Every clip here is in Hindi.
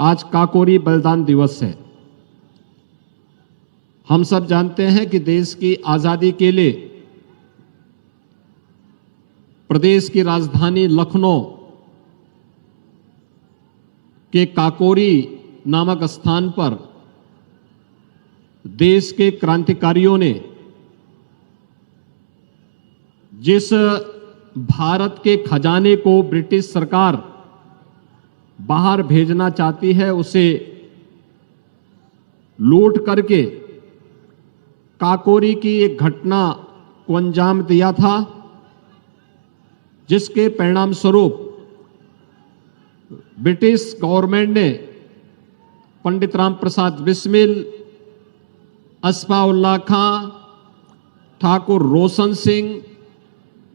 आज काकोरी बलिदान दिवस है। हम सब जानते हैं कि देश की आजादी के लिए प्रदेश की राजधानी लखनऊ के काकोरी नामक स्थान पर देश के क्रांतिकारियों ने जिस भारत के खजाने को ब्रिटिश सरकार बाहर भेजना चाहती है, उसे लूट करके काकोरी की एक घटना को अंजाम दिया था, जिसके परिणाम स्वरूप ब्रिटिश गवर्नमेंट ने पंडित राम प्रसाद बिस्मिल, अस्फाउल्लाह खां, ठाकुर रोशन सिंह,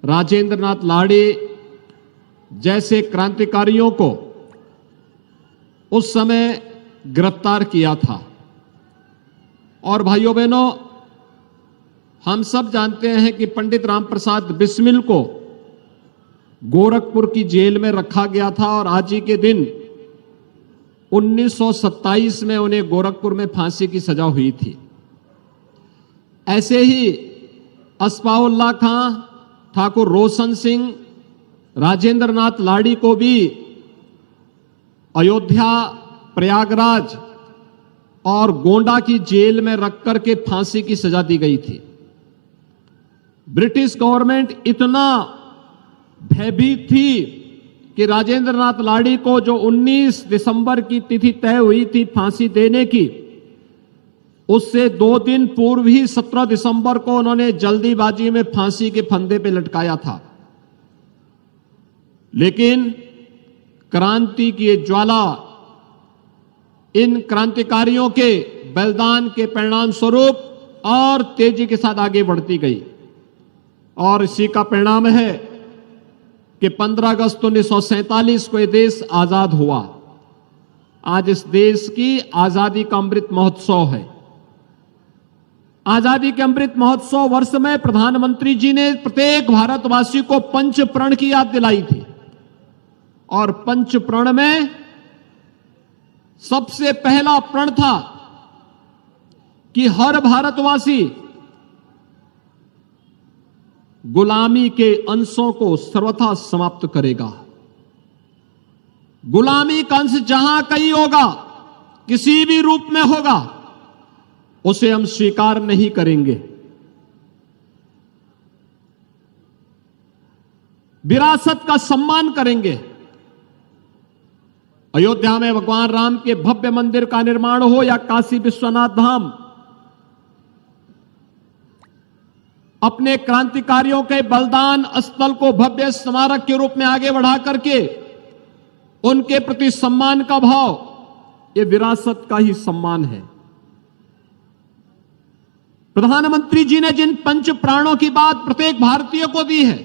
राजेंद्र नाथ लाड़ी जैसे क्रांतिकारियों को उस समय गिरफ्तार किया था। और भाइयों बहनों, हम सब जानते हैं कि पंडित राम प्रसाद बिस्मिल को गोरखपुर की जेल में रखा गया था और आज ही के दिन 1927 में उन्हें गोरखपुर में फांसी की सजा हुई थी। ऐसे ही अस्फाउल्लाह खां, ठाकुर रोशन सिंह, राजेंद्र नाथ लाड़ी को भी अयोध्या, प्रयागराज और गोंडा की जेल में रख करके फांसी की सजा दी गई थी। ब्रिटिश गवर्नमेंट इतना भयभीत थी कि राजेंद्र नाथ लाड़ी को, जो 19 दिसंबर की तिथि तय हुई थी फांसी देने की, उससे 2 दिन पूर्व ही 17 दिसंबर को उन्होंने जल्दीबाजी में फांसी के फंदे पे लटकाया था। लेकिन क्रांति की ये ज्वाला इन क्रांतिकारियों के बलिदान के परिणाम स्वरूप और तेजी के साथ आगे बढ़ती गई और इसी का परिणाम है कि 15 अगस्त 1947 को यह देश आजाद हुआ। आज इस देश की आजादी का अमृत महोत्सव है। आजादी के अमृत महोत्सव वर्ष में प्रधानमंत्री जी ने प्रत्येक भारतवासी को पंच प्रण की याद दिलाई थी और पंच प्रण में सबसे पहला प्रण था कि हर भारतवासी गुलामी के अंशों को सर्वथा समाप्त करेगा। गुलामी का अंश जहां कहीं होगा, किसी भी रूप में होगा, उसे हम स्वीकार नहीं करेंगे। विरासत का सम्मान करेंगे। अयोध्या में भगवान राम के भव्य मंदिर का निर्माण हो या काशी विश्वनाथ धाम, अपने क्रांतिकारियों के बलिदान स्थल को भव्य स्मारक के रूप में आगे बढ़ा करके उनके प्रति सम्मान का भाव, ये विरासत का ही सम्मान है। प्रधानमंत्री जी ने जिन पंच प्राणों की बात प्रत्येक भारतीय को दी है,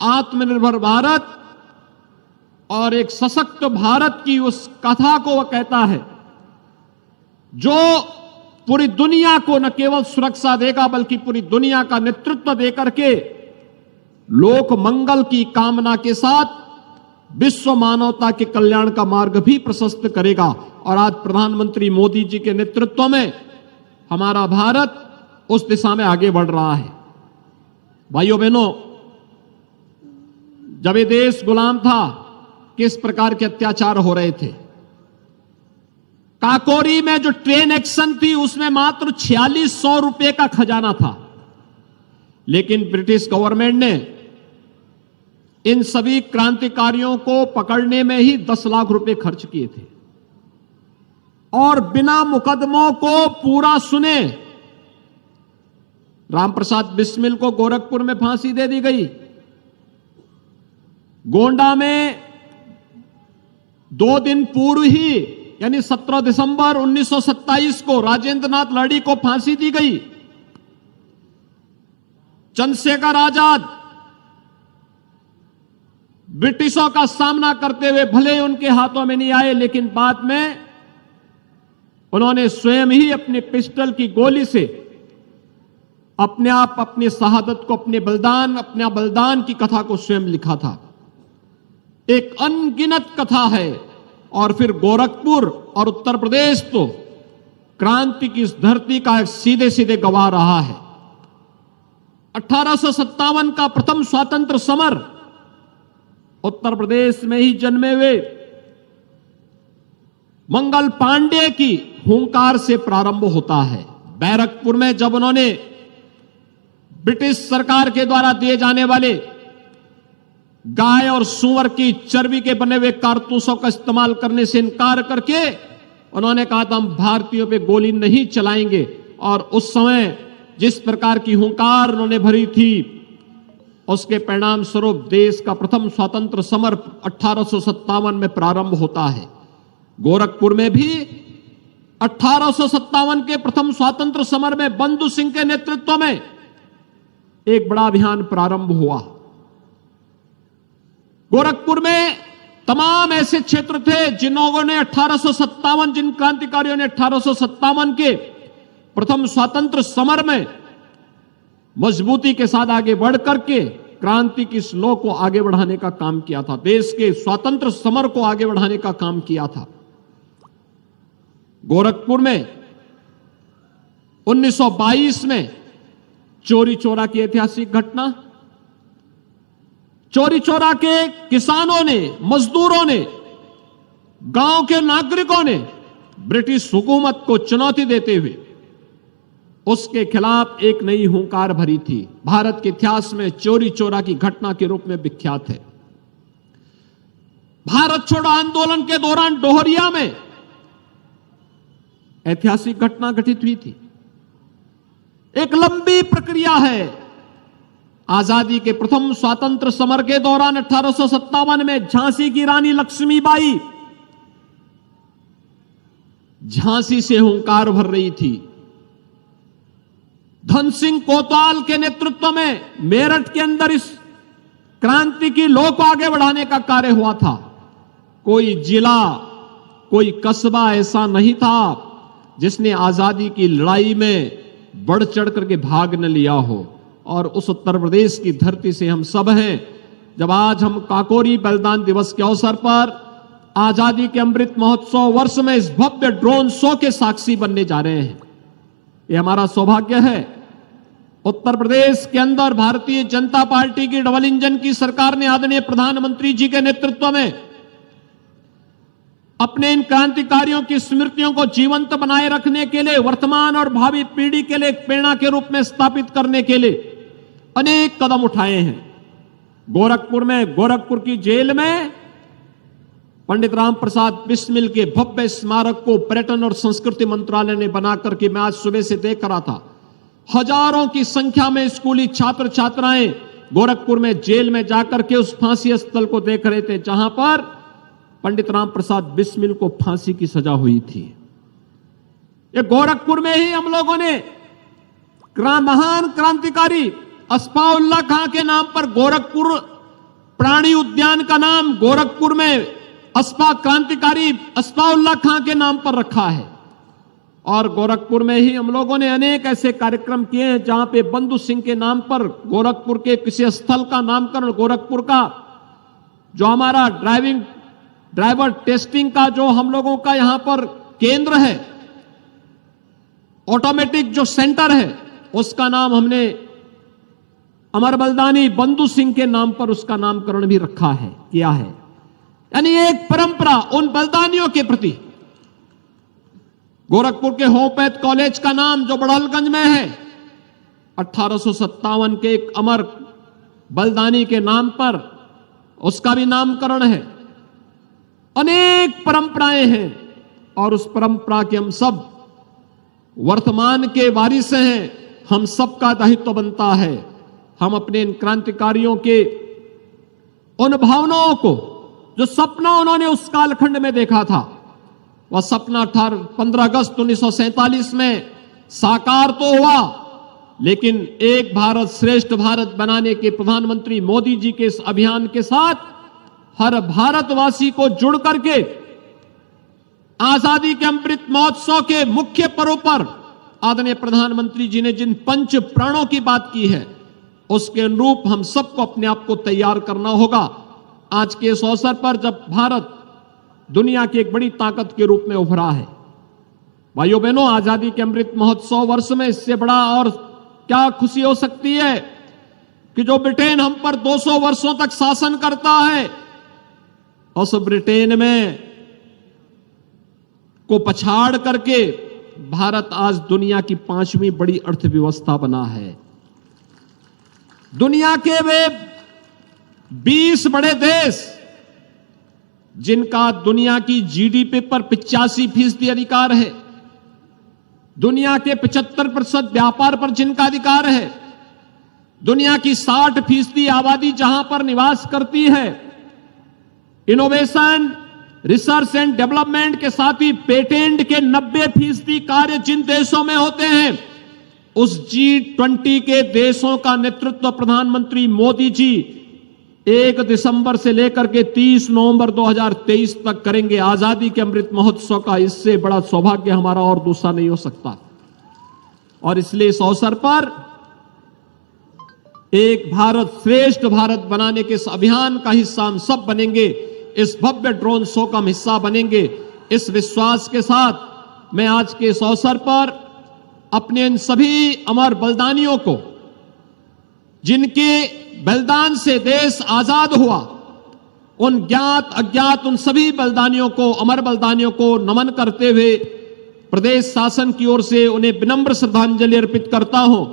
आत्मनिर्भर भारत और एक सशक्त भारत की उस कथा को वह कहता है, जो पूरी दुनिया को न केवल सुरक्षा देगा बल्कि पूरी दुनिया का नेतृत्व देकर के लोक मंगल की कामना के साथ विश्व मानवता के कल्याण का मार्ग भी प्रशस्त करेगा। और आज प्रधानमंत्री मोदी जी के नेतृत्व में हमारा भारत उस दिशा में आगे बढ़ रहा है। भाइयों बहनों, जब ये देश गुलाम था, किस प्रकार के अत्याचार हो रहे थे। काकोरी में जो ट्रेन एक्शन थी, उसमें मात्र 4600 रुपए का खजाना था, लेकिन ब्रिटिश गवर्नमेंट ने इन सभी क्रांतिकारियों को पकड़ने में ही 10 लाख रुपए खर्च किए थे और बिना मुकदमों को पूरा सुने राम प्रसाद बिस्मिल को गोरखपुर में फांसी दे दी गई। गोंडा में 2 दिन पूर्व ही यानी 17 दिसंबर 1927 को राजेंद्र नाथ लाड़ी को फांसी दी गई। चंद्रशेखर आजाद ब्रिटिशों का सामना करते हुए भले उनके हाथों में नहीं आए, लेकिन बाद में उन्होंने स्वयं ही अपने पिस्टल की गोली से अपने आप अपनी शहादत को, अपने बलिदान की कथा को स्वयं लिखा था। एक अनगिनत कथा है और फिर गोरखपुर और उत्तर प्रदेश तो क्रांति की इस धरती का एक सीधे सीधे गवाह रहा है। 1857 का प्रथम स्वातंत्र समर उत्तर प्रदेश में ही जन्मे हुए मंगल पांडे की हुंकार से प्रारंभ होता है। बैरकपुर में जब उन्होंने ब्रिटिश सरकार के द्वारा दिए जाने वाले गाय और सूअर की चर्बी के बने हुए कारतूसों का इस्तेमाल करने से इनकार करके उन्होंने कहा था हम भारतीयों पे गोली नहीं चलाएंगे, और उस समय जिस प्रकार की हुंकार उन्होंने भरी थी उसके परिणाम स्वरूप देश का प्रथम स्वतंत्र समर 1857 में प्रारंभ होता है। गोरखपुर में भी 1857 के प्रथम स्वतंत्र समर में बंधु सिंह के नेतृत्व में एक बड़ा अभियान प्रारंभ हुआ। गोरखपुर में तमाम ऐसे क्षेत्र थे जिन क्रांतिकारियों ने 1857 के प्रथम स्वतंत्र समर में मजबूती के साथ आगे बढ़ करके क्रांति की स्लो को आगे बढ़ाने का काम किया था, देश के स्वतंत्र समर को आगे बढ़ाने का काम किया था। गोरखपुर में 1922 में चोरी चोरा की ऐतिहासिक घटना, चोरी चोरा के किसानों ने, मजदूरों ने, गांव के नागरिकों ने ब्रिटिश हुकूमत को चुनौती देते हुए उसके खिलाफ एक नई हुंकार भरी थी। भारत के इतिहास में चोरी चोरा की घटना के रूप में विख्यात है। भारत छोड़ो आंदोलन के दौरान डोहरिया में ऐतिहासिक घटना घटित हुई थी। एक लंबी प्रक्रिया है। आजादी के प्रथम स्वातंत्र समर के दौरान 1857 में झांसी की रानी लक्ष्मीबाई झांसी से हुंकार भर रही थी। धन सिंह कोतवाल के नेतृत्व में मेरठ के अंदर इस क्रांति की लौ को आगे बढ़ाने का कार्य हुआ था। कोई जिला, कोई कस्बा ऐसा नहीं था जिसने आजादी की लड़ाई में बढ़ चढ़ करके भाग न लिया हो। और उस उत्तर प्रदेश की धरती से हम सब हैं। जब आज हम काकोरी बलिदान दिवस के अवसर पर आजादी के अमृत महोत्सव वर्ष में इस भव्य ड्रोन शो के साक्षी बनने जा रहे हैं, ये हमारा सौभाग्य है। उत्तर प्रदेश के अंदर भारतीय जनता पार्टी की डबल इंजन की सरकार ने आदरणीय प्रधानमंत्री जी के नेतृत्व में अपने इन क्रांतिकारियों की स्मृतियों को जीवंत बनाए रखने के लिए, वर्तमान और भावी पीढ़ी के लिए एक प्रेरणा के रूप में स्थापित करने के लिए अनेक कदम उठाए हैं। गोरखपुर में, गोरखपुर की जेल में पंडित राम प्रसाद बिस्मिल के भव्य स्मारक को पर्यटन और संस्कृति मंत्रालय ने बनाकर के मैं आज सुबह से देख रहा था। हजारों की संख्या में स्कूली छात्र छात्राएं गोरखपुर में जेल में जाकर के उस फांसी स्थल को देख रहे थे जहां पर पंडित राम प्रसाद बिस्मिल को फांसी की सजा हुई थी। ये गोरखपुर में ही हम लोगों ने महान क्रांतिकारी अस्फाउल्लाह खां के नाम पर गोरखपुर प्राणी उद्यान का नाम गोरखपुर में क्रांतिकारी अस्फाउल्लाह खां के नाम पर रखा है। और गोरखपुर में ही हम लोगों ने अनेक ऐसे कार्यक्रम किए हैं जहां पे बंधु सिंह के नाम पर गोरखपुर के किसी स्थल का नामकरण, गोरखपुर का जो हमारा ड्राइवर टेस्टिंग का जो हम लोगों का यहां पर केंद्र है, ऑटोमेटिक जो सेंटर है, उसका नाम हमने अमर बलिदानी बंधु सिंह के नाम पर उसका नामकरण भी रखा है, किया है। यानी एक परंपरा उन बलिदानियों के प्रति। गोरखपुर के होम्योपैथ कॉलेज का नाम जो बड़हलगंज में है 1857 के एक अमर बलिदानी के नाम पर उसका भी नामकरण है। अनेक परंपराएं हैं और उस परंपरा के हम सब वर्तमान के वारिस हैं। हम सबका दायित्व बनता है हम अपने इन क्रांतिकारियों के उन भावनाओं को, जो सपना उन्होंने उस कालखंड में देखा था, वह सपना 15 अगस्त 1947 में साकार तो हुआ, लेकिन एक भारत श्रेष्ठ भारत बनाने के प्रधानमंत्री मोदी जी के इस अभियान के साथ हर भारतवासी को जुड़ करके आजादी के अमृत महोत्सव के मुख्य पर्व पर आदरणीय प्रधानमंत्री जी ने जिन पंच प्राणों की बात की है, उसके अनुरूप हम सबको अपने आप को तैयार करना होगा। आज के इस अवसर पर जब भारत दुनिया की एक बड़ी ताकत के रूप में उभरा है। भाइयों बहनों, आजादी के अमृत महोत्सव वर्ष में इससे बड़ा और क्या खुशी हो सकती है कि जो ब्रिटेन हम पर 200 वर्षों तक शासन करता है, उस ब्रिटेन में को पछाड़ करके भारत आज दुनिया की 5वीं बड़ी अर्थव्यवस्था बना है। दुनिया के वे 20 बड़े देश जिनका दुनिया की जीडीपी पर 85% अधिकार है, दुनिया के 75% व्यापार पर जिनका अधिकार है, दुनिया की 60% आबादी जहां पर निवास करती है, इनोवेशन, रिसर्च एंड डेवलपमेंट के साथ ही पेटेंट के 90% कार्य जिन देशों में होते हैं, उस G20 के देशों का नेतृत्व प्रधानमंत्री मोदी जी 1 दिसंबर से लेकर के 30 नवंबर 2023 तक करेंगे। आजादी के अमृत महोत्सव का इससे बड़ा सौभाग्य हमारा और दूसरा नहीं हो सकता। और इसलिए इस अवसर पर एक भारत श्रेष्ठ भारत बनाने के इस अभियान का हिस्सा हम सब बनेंगे, इस भव्य ड्रोन शो का हम हिस्सा बनेंगे। इस विश्वास के साथ मैं आज के इस अवसर पर अपने इन सभी अमर बलिदानियों को, जिनके बलिदान से देश आजाद हुआ, उन ज्ञात अज्ञात उन सभी बलिदानियों को, अमर बलिदानियों को नमन करते हुए प्रदेश शासन की ओर से उन्हें विनम्र श्रद्धांजलि अर्पित करता हूं।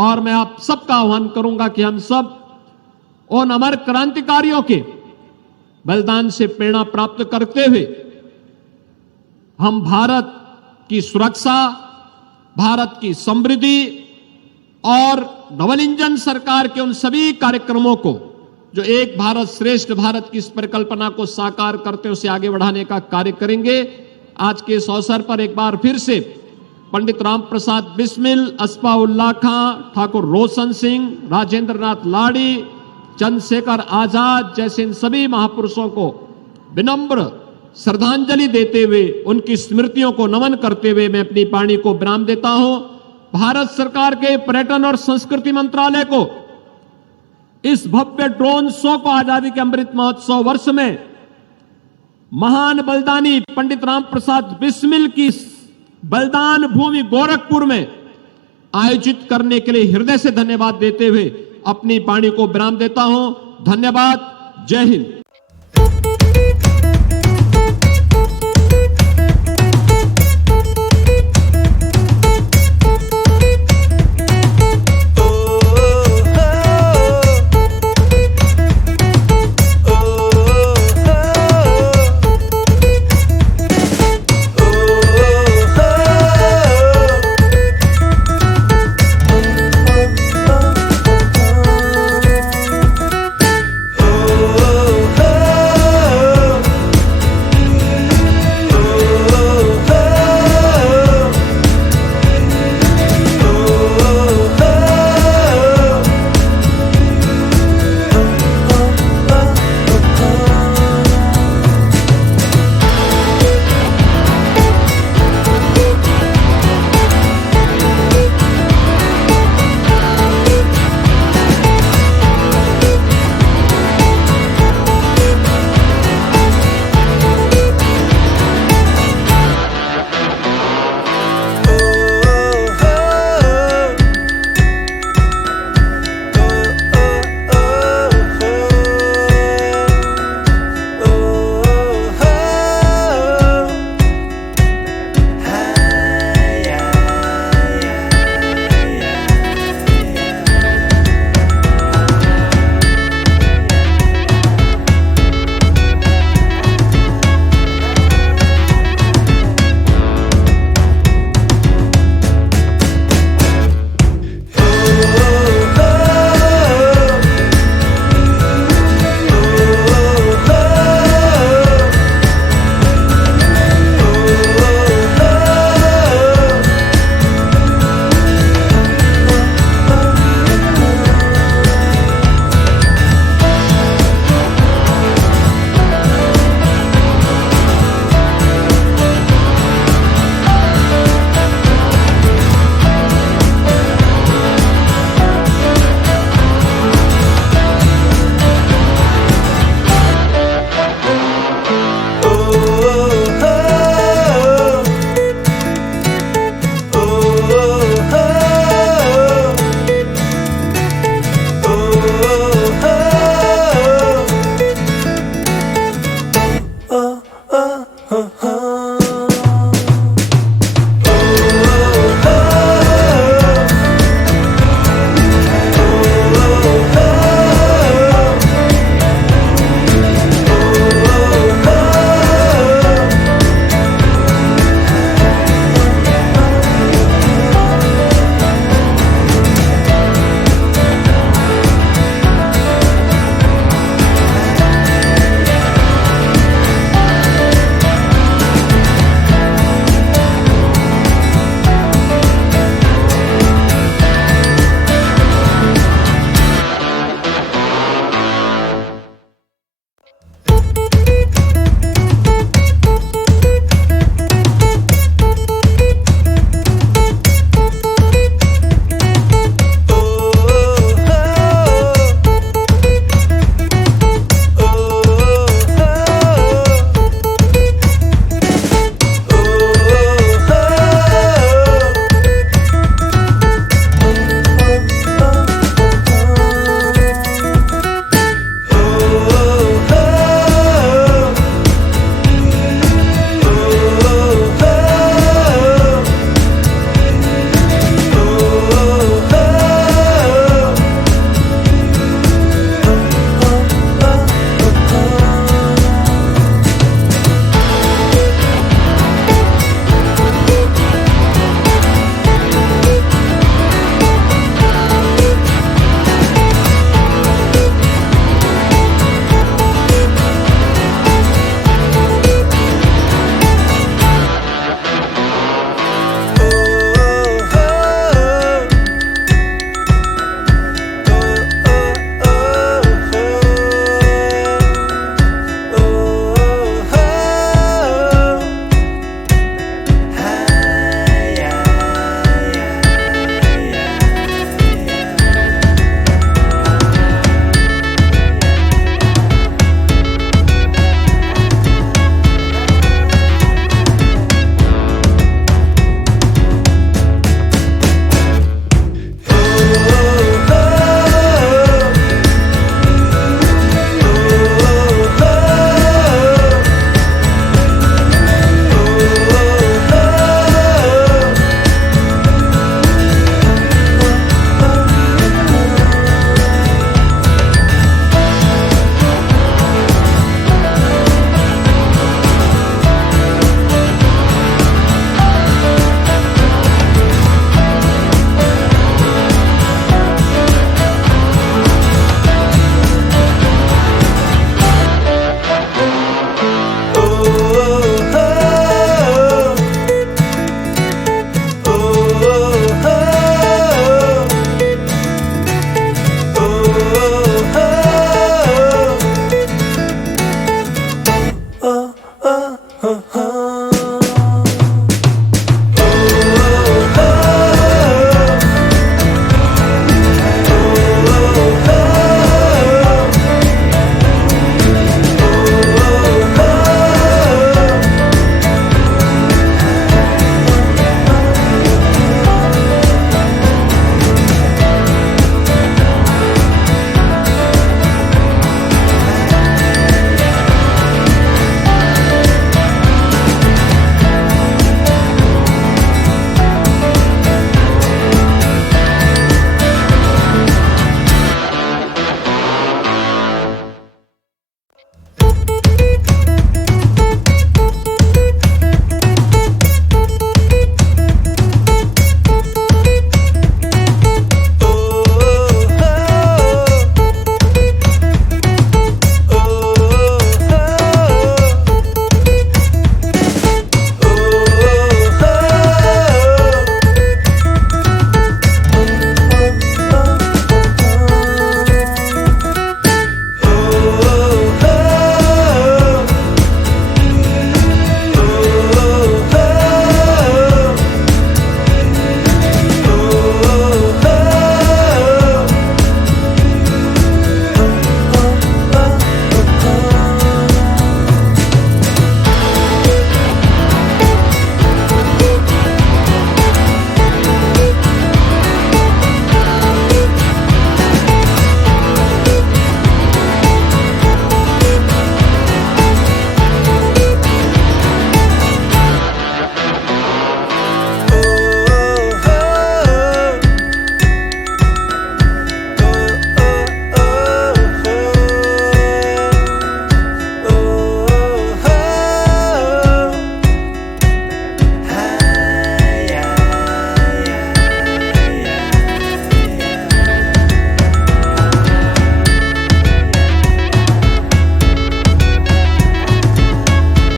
और मैं आप सबका आह्वान करूंगा कि हम सब उन अमर क्रांतिकारियों के बलिदान से प्रेरणा प्राप्त करते हुए हम भारत की सुरक्षा, भारत की समृद्धि और डबल इंजन सरकार के उन सभी कार्यक्रमों को जो एक भारत श्रेष्ठ भारत की इस परिकल्पना को साकार करते हैं, उसे आगे बढ़ाने का कार्य करेंगे। आज के इस अवसर पर एक बार फिर से पंडित राम प्रसाद बिस्मिल, अस्फाउल्लाह खां, ठाकुर रोशन सिंह, राजेंद्र नाथ लाड़ी, चंद्रशेखर आजाद जैसे इन सभी महापुरुषों को विनम्र श्रद्धांजलि देते हुए, उनकी स्मृतियों को नमन करते हुए मैं अपनी वाणी को विराम देता हूं। भारत सरकार के पर्यटन और संस्कृति मंत्रालय को इस भव्य ड्रोन शो को आजादी के अमृत महोत्सव वर्ष में महान बलिदानी पंडित राम प्रसाद बिस्मिल की बलिदान भूमि गोरखपुर में आयोजित करने के लिए हृदय से धन्यवाद देते हुए अपनी वाणी को विराम देता हूं। धन्यवाद। जय हिंद।